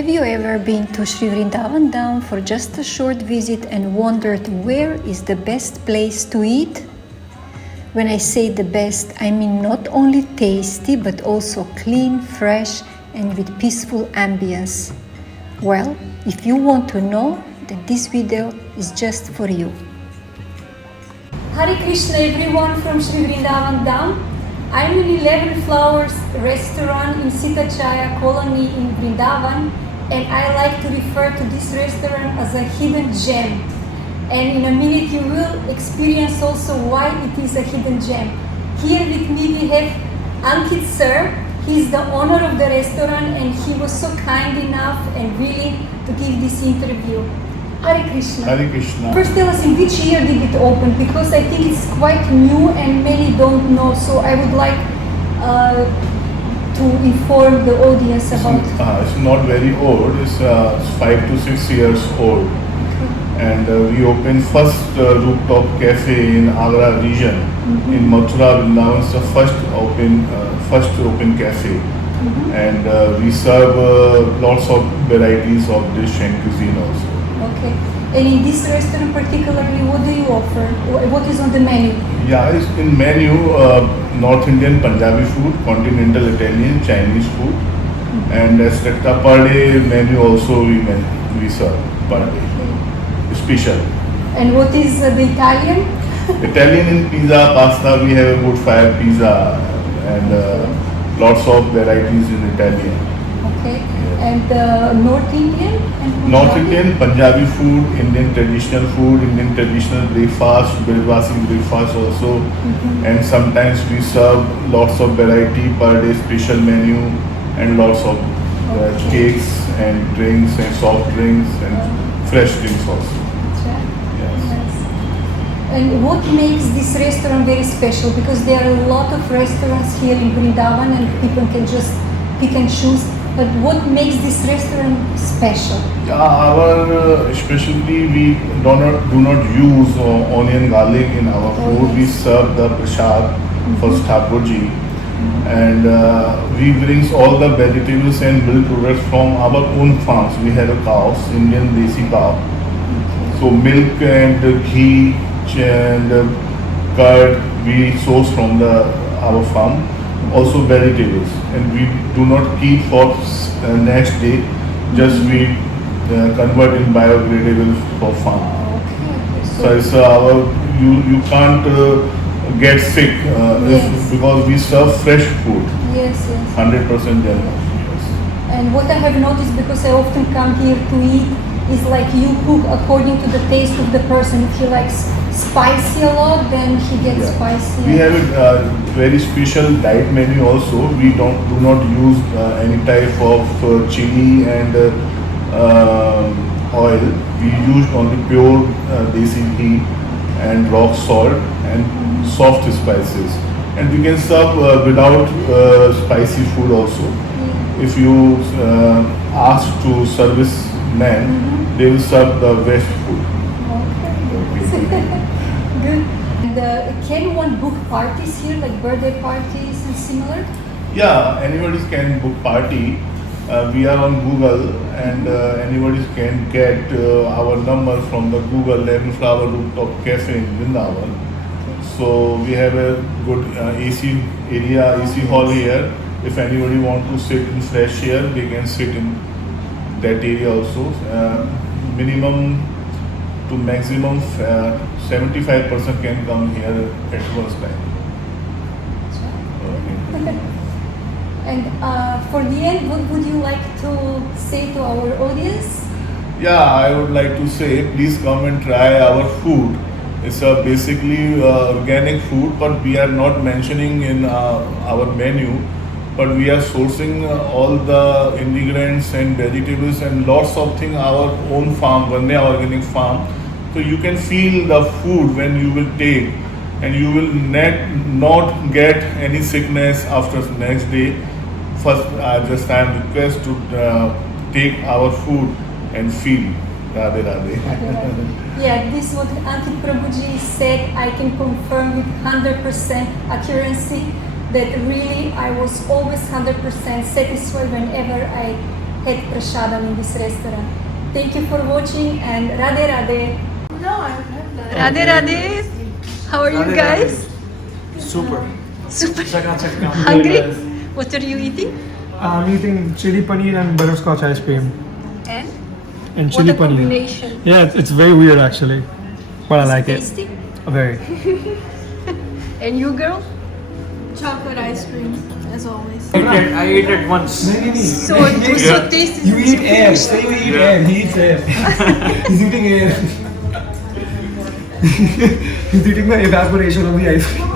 Have you ever been to Sri Vrindavan Dham for just a short visit and wondered where is the best place to eat? When I say the best, I mean not only tasty but also clean, fresh and with peaceful ambience. Well, if you want to know, then this video is just for you. Harekrishna everyone from Sri Vrindavan Dham. I'm in 11 Flowers restaurant in Sitachaya colony in Vrindavan, and I like to refer to this restaurant as a hidden gem. And in a minute you will experience also why it is a hidden gem. Here with me we have Ankit sir. He is the owner of the restaurant and he was so kind enough and willing to give this interview. Hare Krishna. Hare Krishna. First tell us in which year did it open, because I think it's quite new and many don't know, so I would like to inform the audience about it. It's not very old, it's 5 to 6 years old. And we opened first rooftop cafe in Agra region, in Mathura, Vrindavan. It's the first open cafe. And we serve lots of varieties of dish and cuisine also. Okay. And in this restaurant particularly, what do you offer? What is on the menu? Yeah, it's in menu North Indian Punjabi food, continental Italian, Chinese food, and extra per day menu also we serve per day. Special. And what is the Italian? Italian in pizza, pasta, we have a wood fire pizza and lots of varieties in Italian. Okay. And North Indian? And North Indian, Punjabi food, Indian traditional breakfast, Birwasi breakfast also. And sometimes we serve lots of variety per day, special menu and lots of cakes and drinks and soft drinks and fresh drinks also. And what makes this restaurant very special? Because there are a lot of restaurants here in Vrindavan and people can just pick and choose. But what makes this restaurant special? Yeah, our specialty, we do not use onion garlic in our food. We serve the prasad for Thakurji. And we bring all the vegetables and milk products from our own farms. We have a cows, Indian desi cow. So milk and ghee and curd we source from our farm. Also vegetables, and we do not keep for next day. Just we convert in biodegradable for farm. So it's you can't get sick because we serve fresh food. Yes. 100% genuine. Yes. And what I have noticed, because I often come here to eat, is like you cook according to the taste of the person. If he likes spicy a lot, then he gets spicy. We have a very special diet menu also. We do not use any type of chili and oil. We use only pure desi ghee and rock salt and soft spices. And we can serve without spicy food also. If you ask to service men, they will serve the best food. Good. And can one book parties here, like birthday parties and similar? Yeah, anybody can book party. We are on Google, and anybody can get our number from the Google 11 Flower Rooftop Cafe in Vrindavan. So we have a good AC area, AC hall here. If anybody want to sit in fresh air, they can sit in that area also. Minimum to maximum 75% can come here at one time. And for the end, what would you like to say to our audience? Yeah, I would like to say, please come and try our food. It's basically organic food, but we are not mentioning in our menu. But we are sourcing all the ingredients and vegetables and lots of things our own farm, Vande organic farm. So you can feel the food when you will take, and you will not get any sickness after next day. First, I am request to take our food and feel. Radhe Radhe. Yeah, this is what Ankit Prabhuji said. I can confirm with 100% accuracy that really I was always 100% satisfied whenever I had prasadam in this restaurant. Thank you for watching and Radhe Radhe. Radhe Radhe. How are you Radhe guys? Super. Super Chaka chaka. hungry? What are you eating? I'm eating chili paneer and butterscotch ice cream. And And chili what a paneer. combination. Yeah, it's very weird actually. But I like it. Tasty. Very. And you, girl? Chocolate ice cream, as always. I ate it once. So tasty. You eat air. Say you eat air. He eats air. He's eating air. He's eating the evaporation of the ice cream.